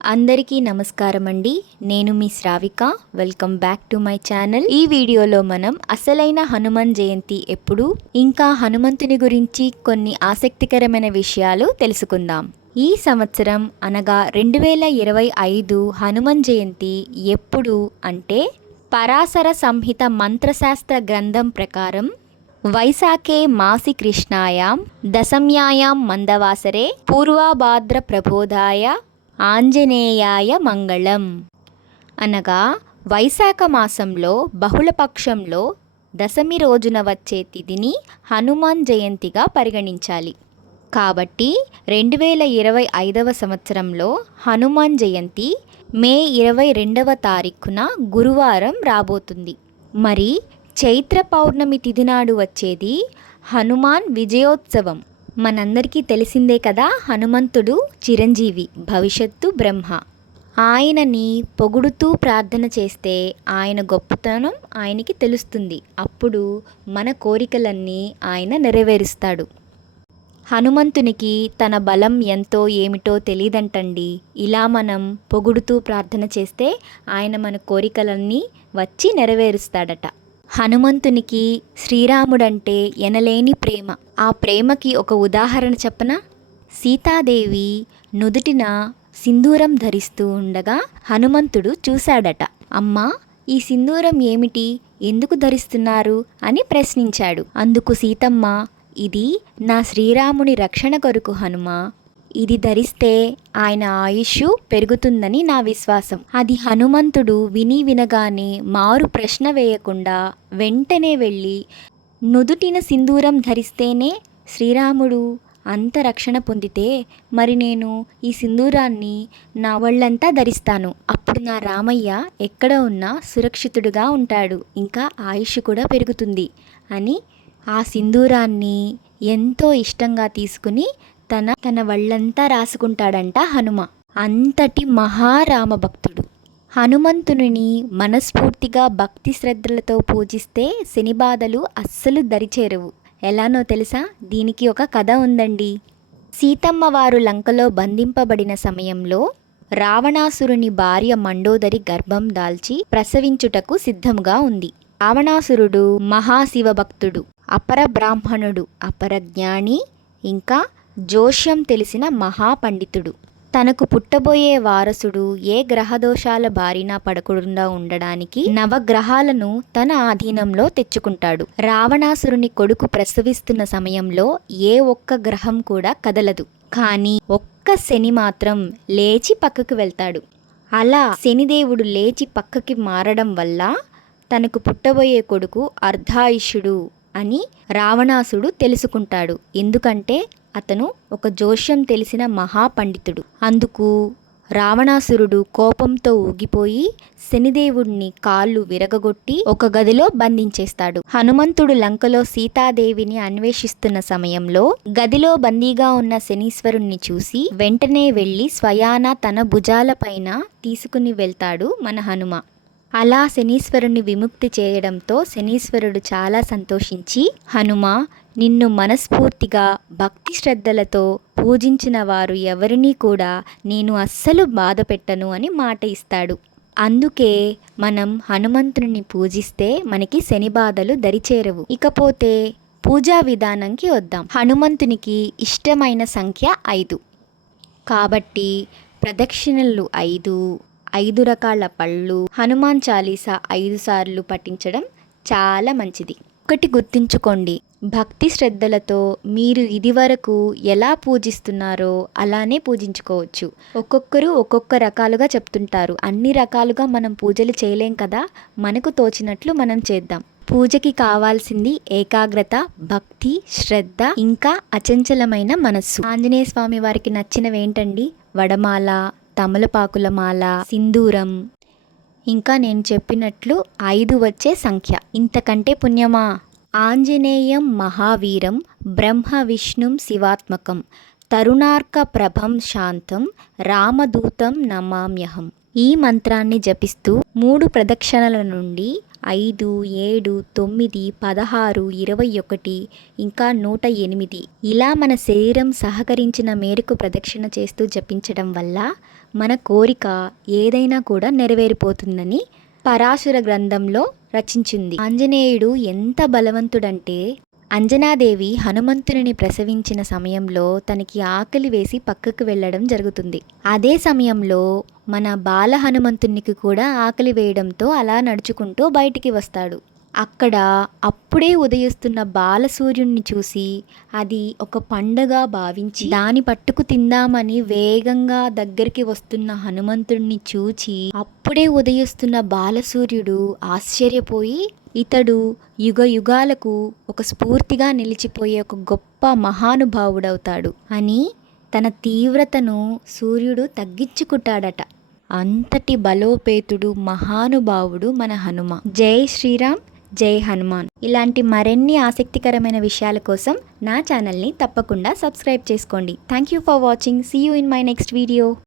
అందరికీ నమస్కారం అండి. నేను మీ Shravika. Welcome back to my channel. ఈ వీడియోలో మనం అసలైన హనుమాన్ జయంతి ఎప్పుడు, ఇంకా హనుమంతుని గురించి కొన్ని ఆసక్తికరమైన విషయాలు తెలుసుకుందాం. ఈ సంవత్సరం అనగా 2025 హనుమాన్ జయంతి ఎప్పుడు అంటే పరాశర సంహిత మంత్రశాస్త్ర గ్రంథం ప్రకారం వైశాఖే మాసి కృష్ణాయాం దశమ్యాయాం మందవాసరే పూర్వభాద్ర ప్రబోధాయ ఆంజనేయాయ మంగళం అనగా వైశాఖ మాసంలో బహుళపక్షంలో దశమి రోజున వచ్చే తిథిని హనుమాన్ జయంతిగా పరిగణించాలి. కాబట్టి 2025 సంవత్సరంలో హనుమాన్ జయంతి మే 22వ తారీఖున గురువారం రాబోతుంది. మరి చైత్ర పౌర్ణమి తిథి నాడు వచ్చేది హనుమాన్ విజయోత్సవం. మనందరికీ తెలిసిందే కదా, హనుమంతుడు చిరంజీవి, భవిష్యత్తు బ్రహ్మ. ఆయనని పొగుడుతూ ప్రార్థన చేస్తే ఆయన గొప్పతనం ఆయనకి తెలుస్తుంది. అప్పుడు మన కోరికలన్నీ ఆయన నెరవేరుస్తాడు. హనుమంతునికి తన బలం ఎంతో ఏమిటో తెలియదంటండి. ఇలా మనం పొగుడుతూ ప్రార్థన చేస్తే ఆయన మన కోరికలన్నీ వచ్చి నెరవేరుస్తాడట. హనుమంతునికి శ్రీరాముడంటే ఎనలేని ప్రేమ. ఆ ప్రేమకి ఒక ఉదాహరణ చెప్పనా? సీతాదేవి నుదుటిన సింధూరం ధరిస్తూ ఉండగా హనుమంతుడు చూశాడట. అమ్మా, ఈ సింధూరం ఏమిటి, ఎందుకు ధరిస్తున్నారు అని ప్రశ్నించాడు. అందుకు సీతమ్మ, ఇది నా శ్రీరాముని రక్షణ కొరకు హనుమా, ఇది ధరిస్తే ఆయన ఆయుష్ పెరుగుతుందని నా విశ్వాసం. అది హనుమంతుడు వినగానే మారు ప్రశ్న వేయకుండా వెంటనే వెళ్ళి నుదుటిన సింధూరం ధరిస్తేనే శ్రీరాముడు అంత రక్షణ పొందితే మరి నేను ఈ సింధూరాన్ని నా ఒళ్ళంతా ధరిస్తాను. అప్పుడు నా రామయ్య ఎక్కడ ఉన్నా సురక్షితుడుగా ఉంటాడు, ఇంకా ఆయుష్ కూడా పెరుగుతుంది అని ఆ సింధూరాన్ని ఎంతో ఇష్టంగా తీసుకుని తన వళ్ళంతా రాసుకుంటాడంట హనుమ. అంతటి మహారామ భక్తుడు. హనుమంతుని మనస్ఫూర్తిగా భక్తి శ్రద్ధలతో పూజిస్తే శని బాధలు అస్సలు దరిచేరవు. ఎలానో తెలుసా? దీనికి ఒక కథ ఉందండి. సీతమ్మ వారు లంకలో బంధింపబడిన సమయంలో రావణాసురుని భార్య మండోదరి గర్భం దాల్చి ప్రసవించుటకు సిద్ధముగా ఉంది. రావణాసురుడు మహాశివభక్తుడు, అపర బ్రాహ్మణుడు, అపర జ్ఞాని, ఇంకా జోష్యం తెలిసిన మహాపండితుడు. తనకు పుట్టబోయే వారసుడు ఏ గ్రహదోషాల బారిన పడకుండా ఉండడానికి నవగ్రహాలను తన ఆధీనంలో తెచ్చుకుంటాడు. రావణాసురుని కొడుకు ప్రసవిస్తున్న సమయంలో ఏ ఒక్క గ్రహం కూడా కదలదు. కానీ ఒక్క శని మాత్రం లేచి పక్కకు వెళ్తాడు. అలా శనిదేవుడు లేచి పక్కకి మారడం వల్ల తనకు పుట్టబోయే కొడుకు అర్ధాయుషుడు అని రావణాసుడు తెలుసుకుంటాడు. ఎందుకంటే అతను ఒక జోష్యం తెలిసిన మహాపండితుడు. అందుకు రావణాసురుడు కోపంతో ఊగిపోయి శనిదేవుడిని కాళ్ళు విరగగొట్టి ఒక గదిలో బంధించేస్తాడు. హనుమంతుడు లంకలో సీతాదేవిని అన్వేషిస్తున్న సమయంలో గదిలో బందీగా ఉన్న శనీశ్వరుణ్ణి చూసి వెంటనే వెళ్ళి స్వయాన తన భుజాల పైన తీసుకుని వెళ్తాడు మన హనుమ. అలా శనీశ్వరుని విముక్తి చేయడంతో శనీశ్వరుడు చాలా సంతోషించి, హనుమా, నిన్ను మనస్ఫూర్తిగా భక్తి శ్రద్ధలతో పూజించిన వారు ఎవరినీ కూడా నేను అస్సలు బాధ పెట్టను అని మాట ఇస్తాడు. అందుకే మనం హనుమంతుని పూజిస్తే మనకి శని బాధలు దరిచేరవు. ఇకపోతే పూజా విధానంకి వద్దాం. హనుమంతునికి ఇష్టమైన సంఖ్య 5 కాబట్టి ప్రదక్షిణలు 5 రకాల పళ్ళు, హనుమాన్ చాలీసా 5 సార్లు పఠించడం చాలా మంచిది. ఒకటి గుర్తుంచుకోండి, భక్తి శ్రద్ధలతో మీరు ఇదివరకు ఎలా పూజిస్తున్నారో అలానే పూజించుకోవచ్చు. ఒక్కొక్కరు ఒక్కొక్క రకాలుగా చెప్తుంటారు. అన్ని రకాలుగా మనం పూజలు చేయలేం కదా, మనకు తోచినట్లు మనం చేద్దాం. పూజకి కావాల్సింది ఏకాగ్రత, భక్తి, శ్రద్ధ, ఇంకా అచంచలమైన మనస్సు. ఆంజనేయ స్వామి వారికి నచ్చినవి ఏంటండి? వడమాల, తమలపాకుల మాల, సింధూరం, ఇంకా నేను చెప్పినట్లు 5 వచ్చే సంఖ్య. ఇంతకంటే పుణ్యమా? ఆంజనేయం మహావీరం బ్రహ్మ విష్ణుం శివాత్మకం తరుణార్క ప్రభం శాంతం రామదూతం నమామ్యహం. ఈ మంత్రాన్ని జపిస్తూ 3 ప్రదక్షిణల నుండి 5, 7, 9, 16, 21 ఇంకా 108 ఇలా మన శరీరం సహకరించిన మేరకు ప్రదక్షిణ చేస్తూ జపించడం వల్ల మన కోరిక ఏదైనా కూడా నెరవేరిపోతుందని పరాశుర గ్రంథంలో రచించింది. ఆంజనేయుడు ఎంత బలవంతుడంటే అంజనాదేవి హనుమంతుని ప్రసవించిన సమయంలో తనకి ఆకలి వేసి పక్కకు వెళ్ళడం జరుగుతుంది. అదే సమయంలో మన బాల హనుమంతునికి కూడా ఆకలి వేయడంతో అలా నడుచుకుంటూ బయటికి వస్తాడు. అక్కడ అప్పుడే ఉదయిస్తున్న బాలసూర్యుడిని చూసి అది ఒక పండగ భావించి దాని పట్టుకు తిందామని వేగంగా దగ్గరికి వస్తున్న హనుమంతుడిని చూచి అప్పుడే ఉదయిస్తున్న బాలసూర్యుడు ఆశ్చర్యపోయి ఇతడు యుగ యుగాలకు ఒక స్ఫూర్తిగా నిలిచిపోయే ఒక గొప్ప మహానుభావుడవుతాడు అని తన తీవ్రతను సూర్యుడు తగ్గించుకుంటాడట. అంతటి బలోపేతుడు మహానుభావుడు మన హనుమ. జై శ్రీరామ్, జై హనుమాన్. ఇలాంటి మరిన్ని ఆసక్తికరమైన విషయాల కోసం నా ఛానల్ని తప్పకుండా సబ్స్క్రైబ్ చేసుకోండి. Thank you for watching. See you in my next video.